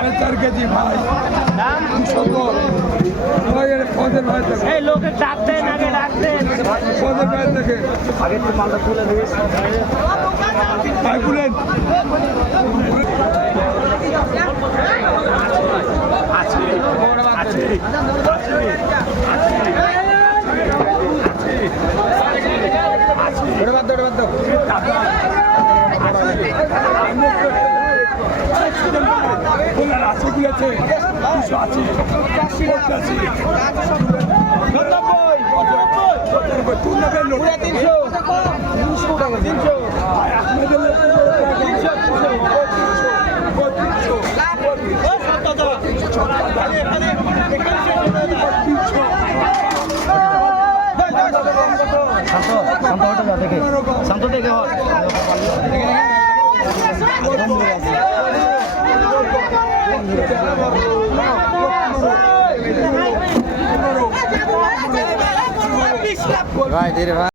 4.5 KG ভাই পদের ভাই থেকে এই লোকে ডাক দেন আগে ডাক দেন পদের ভাই থেকে আগে তো মালটা তুলে দিস ভাই বলেন আছে আছে বাদ দাও আছে কি আছে 200 আছে শান্ত দেখে ভাই